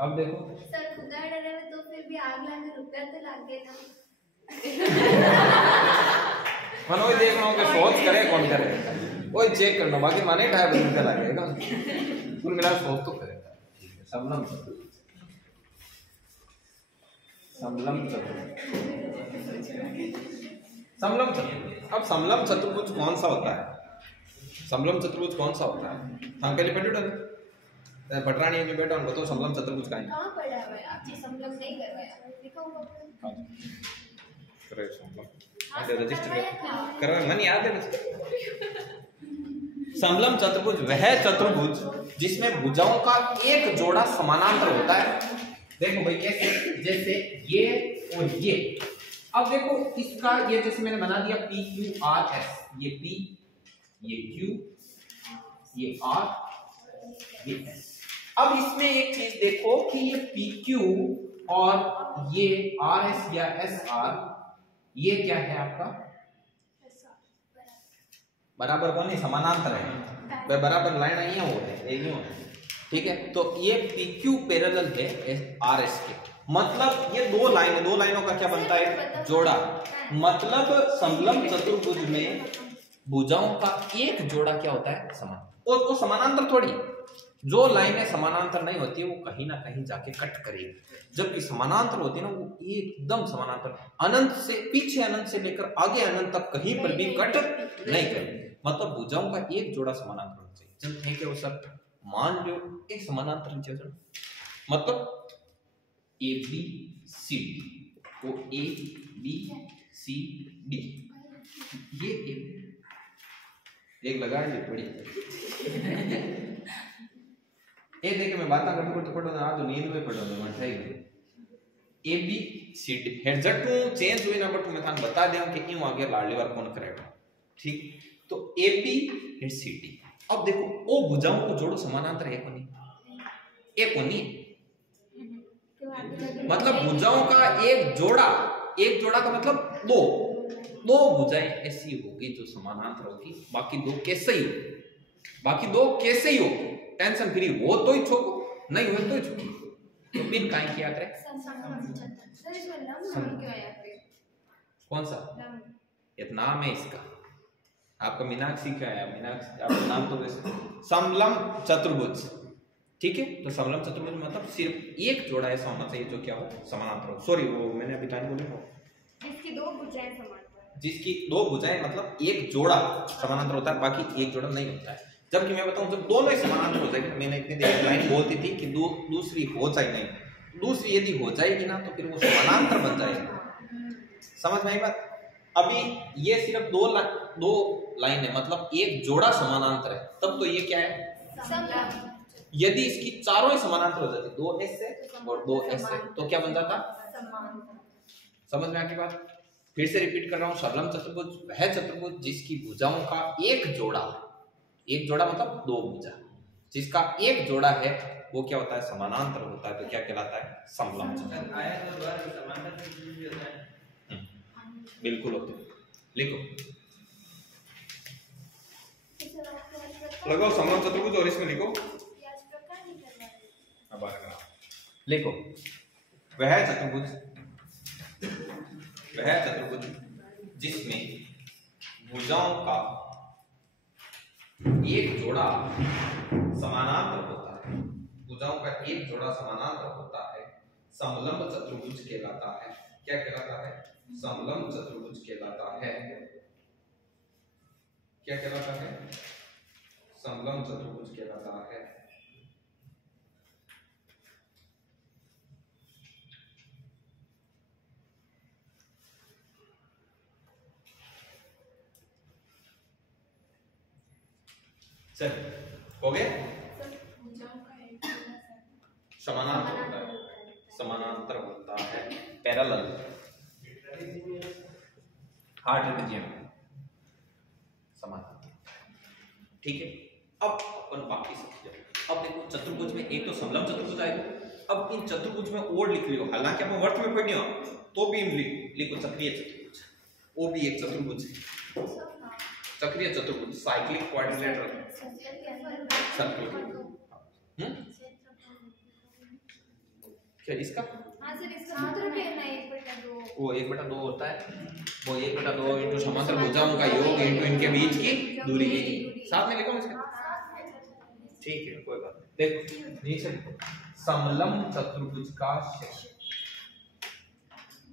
अब देखो सर खुदा डरे में तो फिर भी आग लगे रुपया तो लग गए ना। मनोज देखना हो कि सोच करे कौन करे वो चेक करना बाकी माने ढाई रुपया लगेगा कुल मिला सोच तो करेगा। ठीक है समलम चतुर्भुज। अब समलम चतुर्भुज कौन सा होता है? समलम चतुर्भुज कौन सा होता है? हम पहले पढ़े पटरानी में बैठा उनको तो समलम चतुर्भुज का कहां पढ़ा हुआ है आपने? समलम नहीं करवाया दिखाऊंगा करे समलम अरे रजिस्टर करवा मन याद है मुझे। समलम चतुर्भुज वह चतुर्भुज जिसमें भुजाओं का एक जोड़ा समानांतर होता है। देखो भाई कैसे, जैसे ये और ये। अब देखो इसका ये जैसे मैंने बना दिया P Q R S, ये P ये Q ये R ये S। अब इसमें एक चीज देखो कि ये PQ और ये RS या SR ये क्या है आपका? बराबर कौन है? समानांतर है। वे बराबर लाइन नहीं है, वो है एक ही है। ठीक है, तो ये PQ पैरेलल है RS के, मतलब ये दो लाइनों का क्या बनता है? जोड़ा। मतलब समलम चतुर्भुज में भुजाओं का एक जोड़ा क्या होता है? समान। और वो समानांतर थोड़ी, जो लाइनें समानांतर नहीं होती वो कहीं ना कहीं जाके कट करेगी, जबकि समानांतर होती है ना वो एकदम समानांतर, अनंत से पीछे अनंत से लेकर आगे अनंत तक कहीं पर भी कट नहीं करेगी। मतलब भुजाओं का एक जोड़ा समानांतर होना चाहिए। चल ठीक है, वो सब मान लो एक समानांतर नीचे चलो, मतलब ए बी सी डी, वो ए बी सी डी ये एक लगा है बड़ी ए देखे मैं बात करते तो पढ़ो ना, तो नींद में पढ़ो मैं ठीक है। ए बी सी डी हेड जट टू चेंज हुई ना, बट मैं थाने बता दें कि क्यों आगे लाडली बार कौन करेगा। ठीक, तो A B and C D. अब देखो ओ भुजाओं को जोड़ो समानांतर है कोनी? एक कोनी, मतलब भुजाओं का एक जोड़ा का मतलब दो भुजाएं ऐसी होगी जो समानांतर होगी, बाकी दो कैसे ही हो, टेंशन फ्री हो तो ही छोको, नहीं हो तो ही छोको। तो बिन काहे किया करे? सर इसमें नाम क्यों आया फिर? कौन सा ये नाम है इसका? आपका मीनाक्षी क्या है? मीनाक्षी आपका नाम तो वैसे समलम चतुर्भुज। ठीक है, तो समलम चतुर्भुज मतलब सिर्फ एक जोड़ा ऐसा होना चाहिए जो क्या हो? समानांतर हो। सॉरी वो मैंने अभी टाइम बोले हो, जिसकी दो भुजाएं समानांतर, जिसकी दो भुजाएं मतलब एक जोड़ा समानांतर होता है, बाकी एक जोड़ा नहीं होता है। जबकि मैं बताऊं जब दोनों ही समानांतर हो जाएगी, मैंने इतनी देर लाइन बोलती थी कि दूसरी हो जाए नहीं, दूसरी यदि हो जाएगी ना तो फिर वो समानांतर बन जाएगी। समझ में आई बात? अभी ये सिर्फ दो लाइन है, मतलब एक जोड़ा समानांतर है, तब तो ये क्या है? यदि इसकी चारों ही समानांतर हो जाती, दो एस से और दो एस से, तो क्या बन जाता? समझ में आती बात? फिर से रिपीट कर रहा हूं, समलम चतुर्भुज वह चतुर्भुज जिसकी भुजाओं का एक जोड़ा मतलब दो भुजा, जिसका एक जोड़ा है वो क्या होता है? समानांतर होता है। तो क्या कहलाता है? समलम चतुर्भुज। बिल्कुल होते, लिखो लगाओ समलम चतुर्भुज और इसमें लिखो लिखो वह चतुर्भुज जिसमें भुजाओं का एक जोड़ा समानांतर होता है, भुजाओं का एक जोड़ा समानांतर होता है, समलम चतुर्भुज कहलाता है। क्या कहलाता है? समलम चतुर्भुज कहलाता है। क्या कहलाता है? समलम चतुर्भुज कहलाता है। चल हो गया? समानांतर होता है पैरेलल, हार्ट ट्रिपजियम समानांतर। ठीक है, अब अपन बाकी सब अब देखो चतुर्भुज में एक तो समलम चतुर्भुज आएगा। अब इन चतुर्भुज में और लिख लियो, हालांकि अपन वर्त में पढ़नी हो तो भी लिखो चक्रीय चतुर्भुज, वो भी एक चतुर्भुज है। चक्रीय चतुर्भुज साइक्लिक क्वाड्रिलेटरल सर्कुलर। फिर इसका हाँ सर इसका सूत्र भी है ना 1/2 वो 1/2 होता है, वो 1/2 इंटू समांतर भुजाओं का योग इंटू इनके बीच की दूरी। साथ में लिखो इसके, ठीक है कोई बात नहीं। देखो नीचे लिखो समलंब चतुर्भुज का क्षेत्र,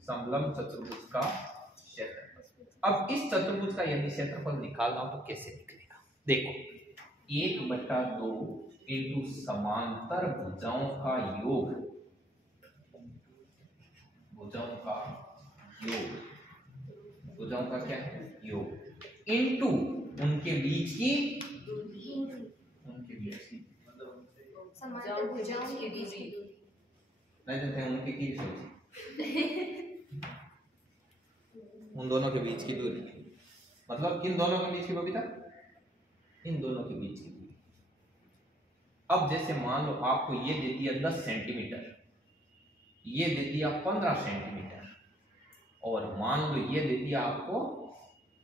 समलंब चतुर्भुज का क्षेत्रफल। अब इस चतुर्भुज का यदि क्षेत्रफल निकालना हो तो कैसे निकलेगा? देखो 1/2 इंटू समांतर भुजाओं का योग, भुजाओं का योग, भुजाओं का क्या है योग, इंटू उनके बीच की, उनके बीच की समांतर भुजाओं के बीच की दूरी। नहीं जानते हैं उनके की सोच उन दोनों के बीच की दूरी, मतलब किन दोनों के बीच की बबीता? इन दोनों के बीच की दूरी। अब जैसे मान लो आपको ये दे दिया 10 सेंटीमीटर, ये दे दिया 15 सेंटीमीटर, और मान लो ये दे दिया आपको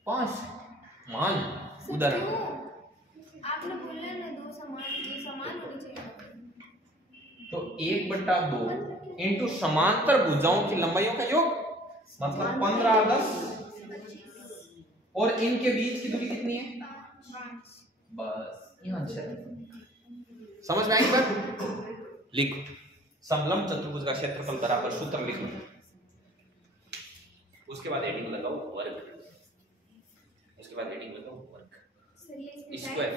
5 सेंटीमीटर। मान उधर आपने बोला ना दो समान, ये समान होनी चाहिए। तो 1/2 इंटू समांतर भुजाओं की लंबाइयों का योग, मतलब 15 और 10, और इनके बीच की दूरी कितनी है? 5। बस यहाँ से समझ में आई बात? लिखो समलंब चतुर्भुज का क्षेत्रफल बराबर सूत्र लिखो, उसके बाद हेडिंग लगाओ वर्ग, उसके बाद हेडिंग लगाओ वर्ग, स्क्वायर,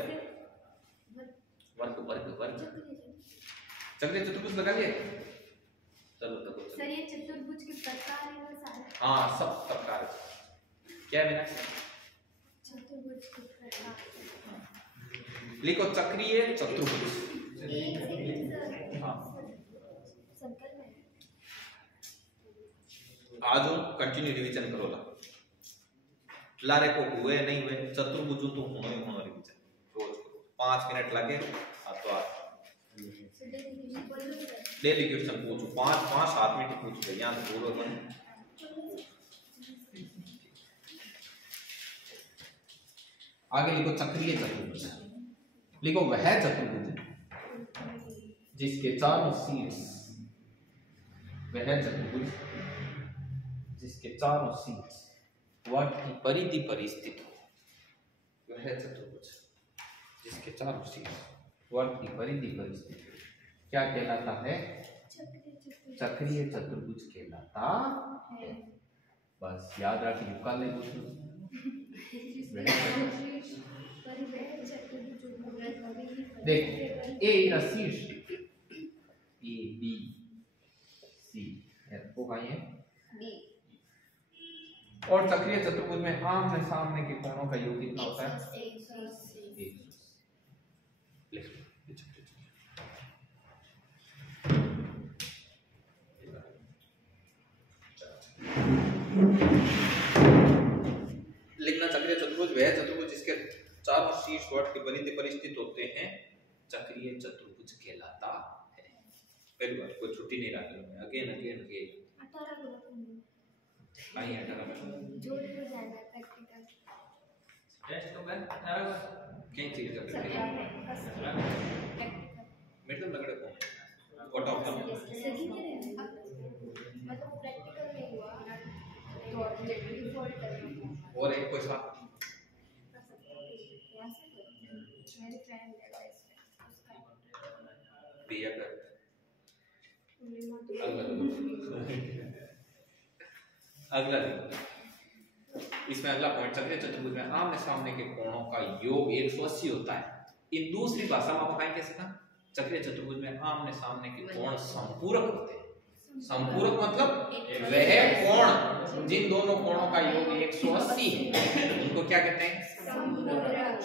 वर्ग वर्ग वर्ग, चक्रीय चतुर्भुज लगा लिए? चलो तब सर ये चतुर्भुज के प्रकार है ना सारे? हाँ सब प्रकार क्या है मेरा? चतुर्भुज के प्रकार लिखो चक्रीय चतुर्भुज। एक सेकंड सर, हाँ सर्कल में आज कंटिन्यू रिवीजन करो ला, लारे को हुए नहीं हुए चतुर्भुज तो होनो ही होनो रिवीजन रोज करो, 5 मिनट लगे तो आप डेली क्वेश्चन पूछो, 5 7 मिनट पूछो, यहाँ तो बोलो मन। आगे लिखो चक्रीय चतुर्भुज, लिखो वह चतुर्भुज जिसके चारों शीर्ष, वह चतुर्भुज जिसके चारों शीर्ष वर्ग की परिधि पर स्थित हो, वह चतुर्भुज जिसके चारों शीर्ष वर्ग की परिधि पर स्थित हो क्या कहलाता है? चक्रीय चतुर्भुज कहलाता है। बस याद रखिए, निकाल ले देखो ए इधर शीर्ष, ए बी सी वो कहीं है बी, और चक्रीय चतुर्भुज में आमने सामने के कोणों का योग कितना होता है? 180। लिखना चक्रीय चतुर्भुज वह चतुर्भुज जिसके चारों शीर्ष वर्ग की परिधि पर स्थित होते हैं चक्रीय चतुर्भुज कहलाता है। पहली बार कोई छुट्टी नहीं रखनी है, अगेन अगेन अगेन 18 को रखूंगी, नहीं 18 में जोड़ हो जाएगा प्रैक्टिकल टेस्ट तो मैं 18 का क्या चीज का प्रैक्टिकल मेरे तो लगड़े को कट ऑफ करना सही नहीं है, मतलब प्रैक्टिकल नहीं हुआ तो ऑब्जेक्ट डिफॉल्ट करना। और एक कोई साथ यहाँ से मेरे फ्रेंड है उसका दिया कर अगला इसमें अगला पॉइंट चक्रीय चतुर्भुज में आमने सामने के कोणों का योग 180 होता है। इन दूसरी भाषा में आप कैसे था? चक्रीय चतुर्भुज में आमने सामने के कोण संपूरक होते हैं। संपूरक मतलब वह कोण जिन दोनों कोणों का योग 180 है उनको क्या कहते हैं?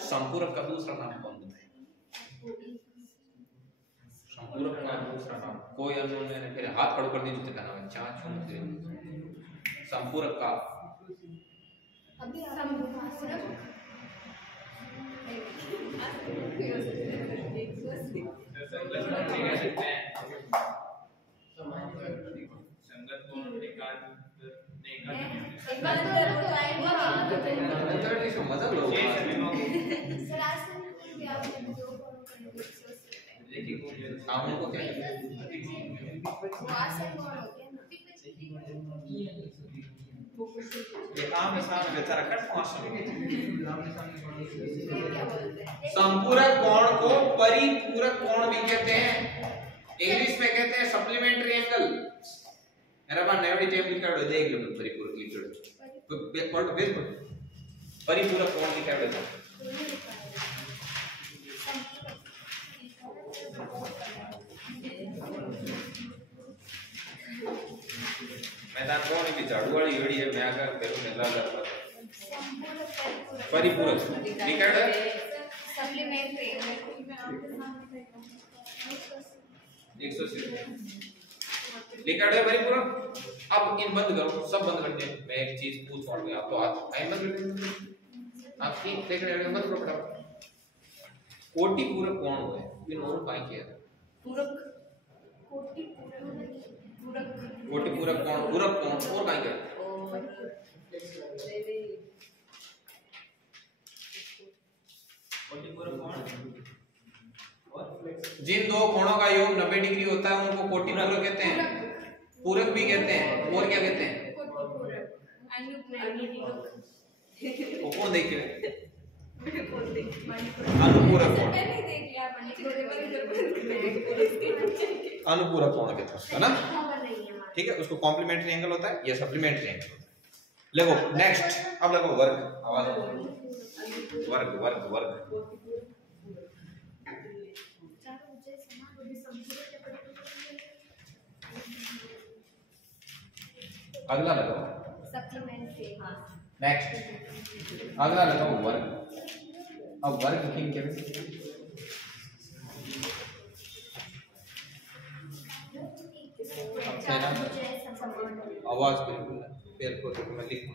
संपूरक का दूसरा नाम कौन बताए? संपूरक का दूसरा नाम कोई अननोन ने फिर हाथ खड़ा कर दीजिए तो नाम है चांच। संपूरक का अभी संपूरक संगत को निकाल एक बार तो आएगा मजा लो सर आज से भी आप दो करोड़ करेंगे देखिए शाम को क्या आसन कौन होते हैं ना? ये आम सामने बेचारा कट आसन क्या बोलते हैं? संपूरक कोण को परिपूरक कोण भी कहते हैं, इंग्लिश में कहते हैं सप्लीमेंट्री एंगल। मेरा बार नेवडी टेम लिखा है, देख लो परिपूरक लिखा है, परिपूरक कोण लिखा है। मैदान कौन है? झाड़ू वाली घड़ी है, मैं आकर करूं मैं लगा परिपूरक लिखा है सप्लीमेंट्री 180 लिखा है परिपूरक। अब इन बंद करो, सब बंद कर दे। मैं एक चीज पूछूंगा, आप तो हाथ टाइम बंद कर दे। आप ठीक देख रहे हो, बंद करो फटाफट। कोटि पूरक कौन हुआ है? ये नोट पाई किया पूरक कोटि पूरक कौन? पूरक कौन और काई क्या? जिन दो कोणों का योग 90 डिग्री होता है उनको कोटि पूरक कहते हैं, पूरक भी कहते हैं। और क्या कहते हैं? वो कौन देखे? अनुपूरक कोण, अनुपूरक कोण कहते हैं ना, ठीक है। उसको कॉम्प्लीमेंट्री एंगल होता है, ये सप्लीमेंट्री एंगल होता है। देखो नेक्स्ट, अब लगो वर्ग। आवाज वर्ग वर्ग वर्ग। अगला लगाओ सप्लीमेंट्री। नेक्स्ट अगला लगाओ वर्ग। अब वर्ग किन क्या आवाज बिल्कुल तो मैं लिखूं।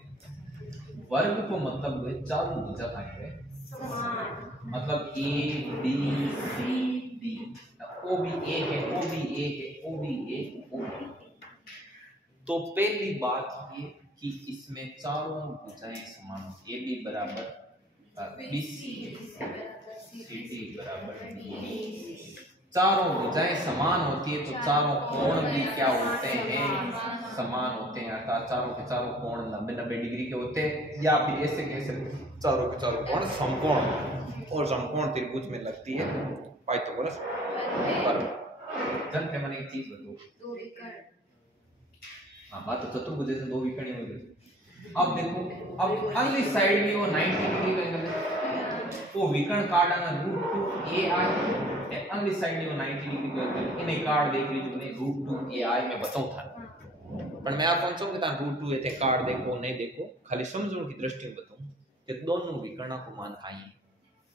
वर्ग को मतलब हुए चारों भुजा है, मतलब ए बी सी डी। ओ भी ए है, ओ भी ए है, ओ भी ए, ओ भी ए। तो पहली बात ये कि इसमें चारों भुजाएं समान होती है। ए बी बराबर बी सी, सी डी बराबर डी। चारों भुजाएं समान होती है तो चारों कोण भी क्या होते हैं? समान होते हैं। अर्थात चारों के चारों कोण 90-90 डिग्री के होते हैं, या फिर ऐसे कैसे चारों के चारों कोण समकोण, और समकोण त्रिभुज में लगती है पाइथागोरस वर्ग। जानते माने एक चीज बताओ, हाँ बात तो चतुर्भुज से दो विकर्ण हो गए। अब देखो, अब अगली साइड में वो 90 डिग्री का एंगल है, वो विकर्ण काट आना √2ai। अगली साइड में वो 90 डिग्री का एंगल इन्हें काट देख लीजिए, मैंने √2ai में बताऊं था, पर मैं आप कौन सा कहता 2 येथे काट देखो नहीं देखो, खाली समझण की दृष्टि में बताऊं कि दोनों विकर्ण को मान खाई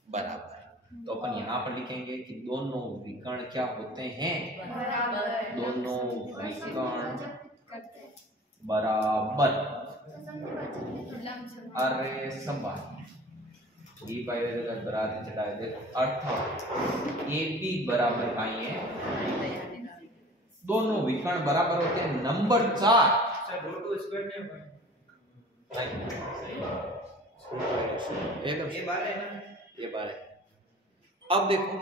बराबर। तो अपन यहाँ पर लिखेंगे कि दोनों विकर्ण क्या होते हैं? बराबर। दोनों विकर्ण बराबर। अरे संभाल ये पाए जगह बराबर चढ़ाए दे, अर्थात ए बी बराबर आई है, दोनों विकर्ण बराबर होते हैं। नंबर 4 एकदम ये बार है ना, ये बार है। अब देखो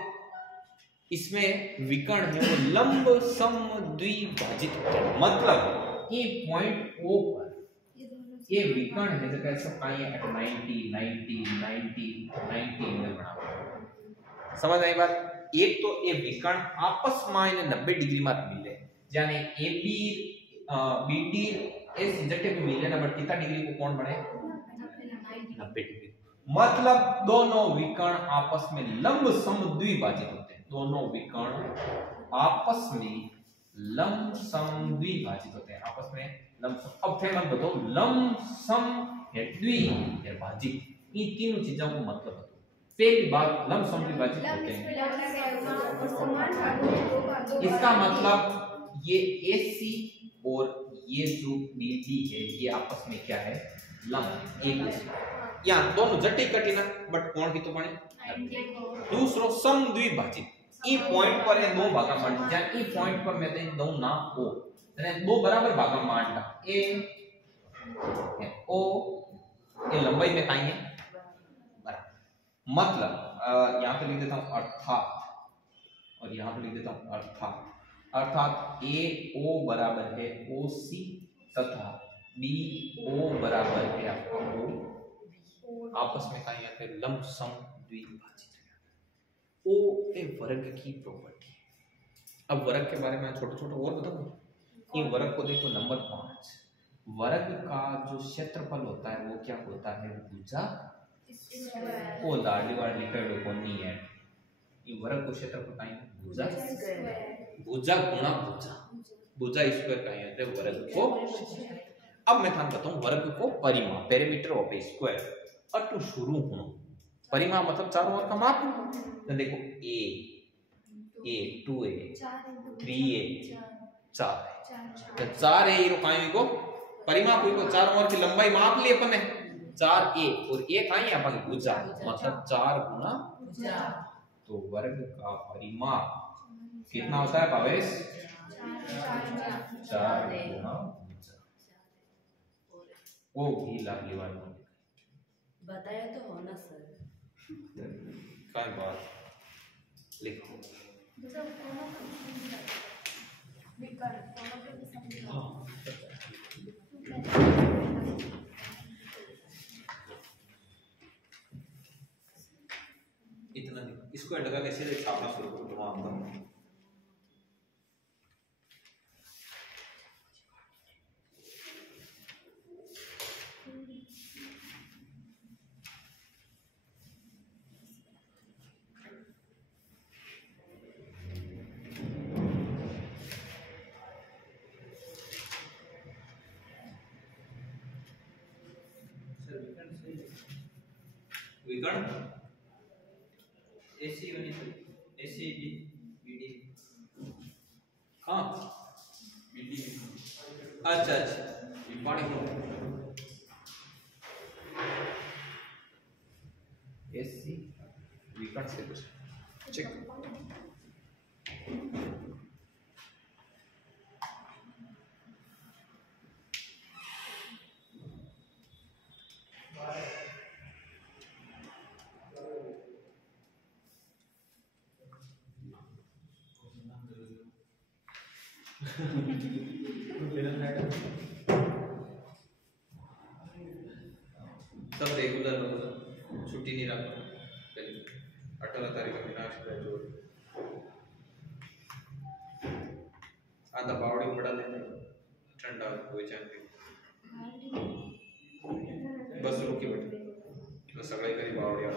इसमें विकर्ण है वो लंब सम द्विभाजित होते हैं, मतलब ये पॉइंट ओ पर ये विकर्ण है जगह सब काई है 90 90 90 90 एंगल बराबर। समझ आई बात? एक तो ये विकर्ण आपस में 90 डिग्री में मिले, यानी ए बी बी डी इस जटे पे मिले ना, बट कितना डिग्री को कोण बने? 90 डिग्री। मतलब दोनों विकर्ण आपस में लंब सम द्विभाजित होते हैं। दोनों विकर्ण आपस में लंब सम द्विभाजित होते हैं, आपस में लंब सम। अब फिर मत बताओ लंब सम या द्विभाजित, इन तीनों चीजों को मतलब बताओ। पहली बात लंब सम द्विभाजित होते हैं, इसका मतलब ये AC और ये जो BD है ये आपस में क्या है? लंब एक दूसरे, यहाँ दोनों जटिल कटिना बट कोण की तो बने। दूसरो सम द्विभाजित, ई पॉइंट पर ये दो भागा मान, यानी ई पॉइंट पर मैं दे दऊं ना O, यानी दो बराबर भागा मानना A O, ये लंबाई में काई है बराबर। मतलब यहाँ पे लिख देता हूं अर्थात, और यहाँ पे लिख देता हूं अर्थात अर्थात AO बराबर है OC तथा BO बराबर है आपका O, आपस में कहीं आते लंब सम द्विभाजित है। O ए वर्ग की प्रॉपर्टी है। अब वर्ग के बारे में छोटे छोटे और बताऊं। ये वर्ग को देखो नंबर 5, वर्ग का जो क्षेत्रफल होता है वो क्या होता है, भुजा को लाडली वाडली पेड़ों को नहीं है। ये वर्ग को क्षेत्रफल का है भुजा, भुजा गुणा भुजा, भुजा स्क्वायर का है वर्ग को। अब मैं थान बताऊं वर्ग को परिमाप, perimeter of A square ado शुरू होना। परिमाप मतलब चारों ओर का माप। तो देखो a 2a 3a 4 तो 4a ये रुकाई को परिमाप हुई को चारों ओर की लंबाई माप ली अपन ने 4a और a का ही अपन भुजा मतलब 4 गुना भुजा। तो वर्ग का परिमाप कितना होता है भावेश, 4 गुना भुजा। वो भी लाडली वाली बताया तो होना सर, क्या बात लिखो। इतना इसको लगा के सीधे छापना शुरू करो तमाम। विकर्ण एसी बनी एसी बीडी हाँ बीडी अच्छा पानी एसी विकर्ण से कुछ चेक सब रेगुलर छुट्टी नहीं रखता 18 तारीख का विनाश जो आधा बावड़ी बड़ा लेने ठंडा कोई चांद बस रुकी बैठे तो सगळे करी बावड़ी आ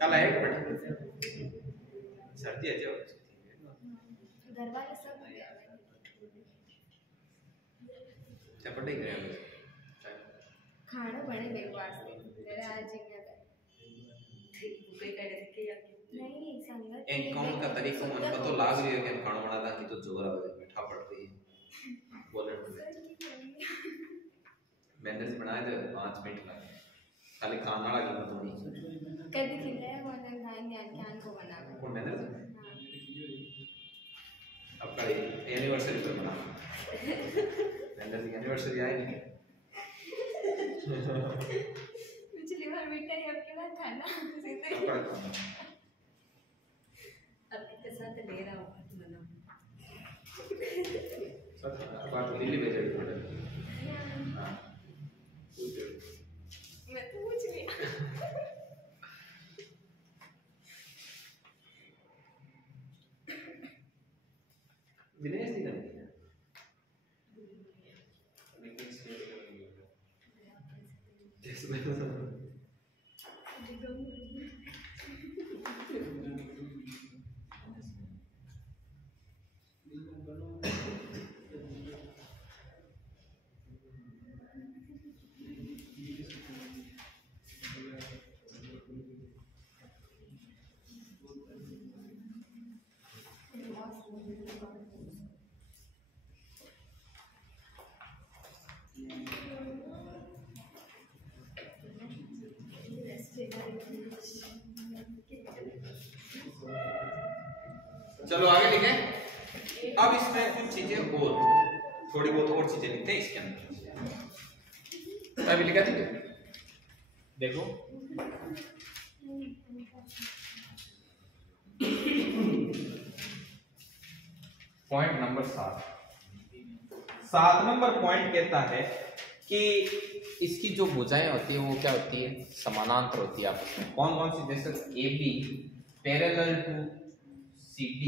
कल आए बेटा सर्दी है जो घर वाले सब चपटे गए खाना बने मेरे वास्ते तेरे आज ही नहीं संगत एक कौन का तरीका मन पतो लाग रही है कि खाना बनाता कि तो जोर आवे बैठा पड़ रही है बोले मैंने से बनाए थे 5 मिनट लगे खाली खाना वाला की तो नहीं कभी खिलाया वो ना खाएंगे ज्ञान को बनाना कौन मैंने अब का एनिवर्सरी पर बना मैंने की एनिवर्सरी आएगी पिछली बार मिठाई आपके ना खाना सीधे अब कितने साथ ले रहा हूँ मना सब बात लीली भेज दी हां मैं तो पूछ लिया विनेश नहीं करती है Yes, चलो आगे लिखें। अब इसमें कुछ चीजें और, थोड़ी बहुत और चीजें लिखते हैं इसके अंदर। अभी लिखा थी देखो, पॉइंट नंबर 7 नंबर पॉइंट कहता है कि इसकी जो भुजाएं होती है वो क्या होती है, समानांतर होती है आपस में। कौन कौन सी, जैसे AB पैरेलल टू CD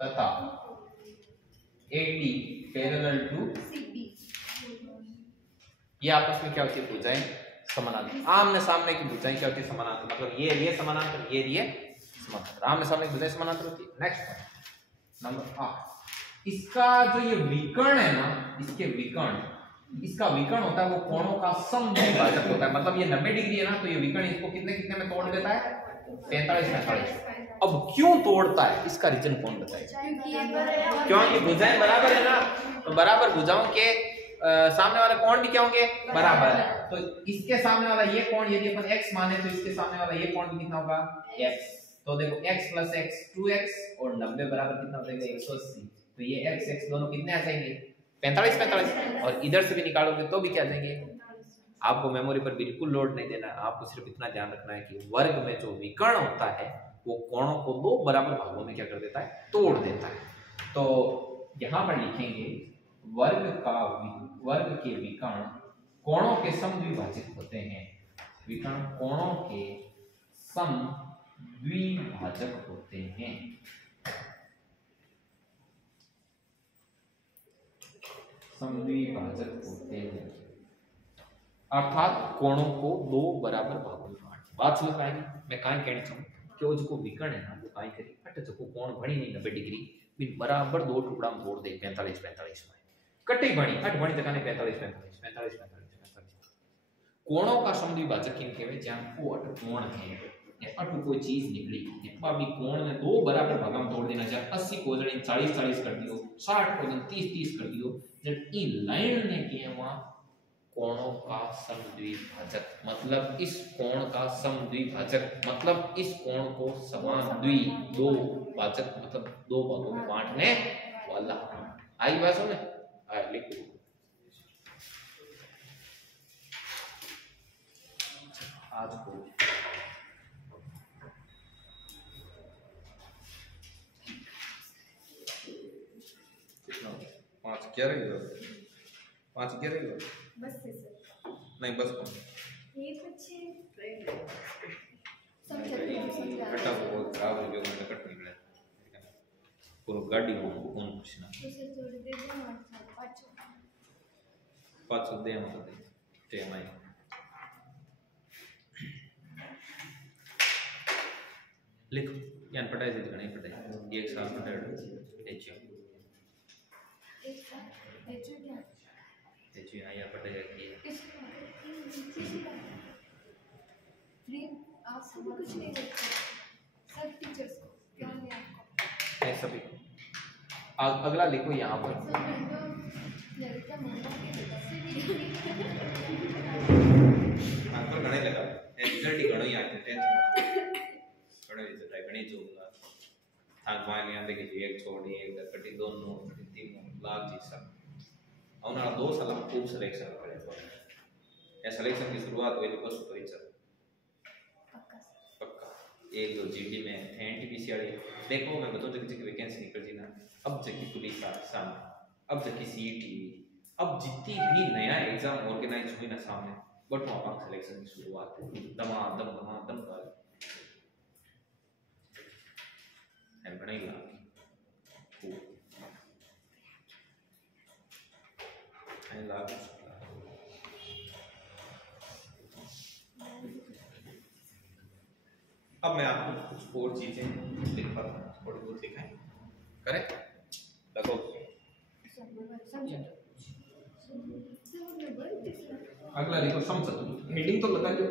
तथा AD पैरेलल टू, ये आपस में क्या होती है, भुजाएं समानांतर। आमने सामने की भुजाएं क्या होती है, समानांतर। मतलब ये समानांतर, ये समानांतर, आमने सामने की भुजाएं समानांतर होती है। नेक्स्ट नंबर 8, इसका जो ये विकर्ण है ना, इसके विकर्ण, इसका विकर्ण होता है वो कोणों का समद्विभाजक होता है। मतलब ये 90 डिग्री है ना, तो ये विकर्ण इसको कितने कितने में तोड़ देता है, 45। अब क्यों तोड़ता है, इसका रीजन कौन बताएगा? क्योंकि भुजाएं बराबर है ना, तो बराबर भुजाओं के सामने वाले कोण भी क्या होंगे, बराबर। तो इसके सामने वाला ये कोण यदि अपन x माने तो इसके सामने वाला ये कोण भी कितना होगा, x। तो देखो x + x 2x और 90 बराबर कितना हो जाएगा, 180। तो ये x दोनों कितने आ जाएंगे, 45। और इधर से भी निकालोगे तो भी क्या आ जाएंगे। आपको मेमोरी पर बिल्कुल लोड नहीं देना, आपको सिर्फ इतना ध्यान रखना है कि वर्ग में जो विकर्ण होता है वो कोणों को 2 बराबर भागों में क्या कर देता है, तोड़ देता है। तो यहां पर लिखेंगे वर्ग के विकर्ण कोणों के समद्विभाजक होते हैं। विकर्ण कोणों के समद्विभाजक होते हैं। समद्विभाजक होते हैं अर्थात कोणों को 2 बराबर भागों में बांट। बात समझ में आएगी? मैं काई कहना चाहूँ कि वो जो विकर्ण है ना, वो काई करी अट जो कोण भणी नहीं 90 डिग्री बिन बराबर 2 टुकड़ा में तोड़ दे 45 में कटी भणी 8 भणी तकाने 45। कोणों का समद्विभाजक किन कहवे, ज्यां को अट कोण है या अट कोई चीज निकली या भी कोण ने 2 बराबर भाग में तोड़ देना। चाहे 80 को जण 40 कर दियो, 60 को जण 30 कर दियो। जब ई लाइन ने कहवा कोणों का समद्विभाजक, मतलब इस कोण का समद्विभाजक, मतलब इस कोण को समान 2 भाजक मतलब 2 भागों में बांटने वाला। आई बात समझ? लिखो आज को कितना 5 क्या रहेगा, 5 क्या रहेगा बस से सर नहीं बस ये पीछे कटा बहुत खराब हो गया, मैंने कट निकला पूरा गाड़ी को कौन पूछना उसे थोड़ी देर में 5 दे हम तो ते हमारे लिखो यान पढ़ाई से गणित पढ़ाई एक साल पढ़ाई एचओ आया पढ़ाई की आप सब कुछ नहीं देखते सब टीचर्स को क्या है आपको नहीं सभी अगला लिखो यहाँ पर लड़का मम्मा के आंसर गणे लगा रिजल्ट ही गणो ही आते टेंशन गणो रिजल्ट है गणित जो होगा थाक मान लिया देखिए एक छोड़ी एक कटी दोनों कटी तीनों लाभ जी सब और 2 साल खूब सिलेक्शन करे तो या सिलेक्शन की शुरुआत हुई तो बस परीक्षा पक्का एक जो जीडी में एनटीपीसी वाली देखो मैं बताऊं जगह वैकेंसी निकल जी ना, अब जबकि पुलिस सामने, अब जबकि सीईटी, अब जितनी भी नया एग्जाम ऑर्गेनाइज हुई ना सामने बट वहां पर सिलेक्शन की शुरुआत दम कर है बड़ी लाभ है लाभ। अब मैं आपको कुछ और चीजें लिख पा रहा हूँ, थोड़ी बहुत लिखाएं करेक्ट देखो अगला लिखो समचतुर्भुज, हेडिंग तो लगा दो।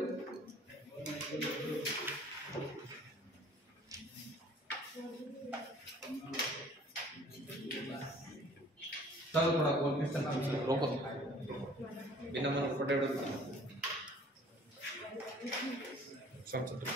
चलो थोड़ा और क्वेश्चन रोको बिना मन पटेड़ो समचतुर्भुज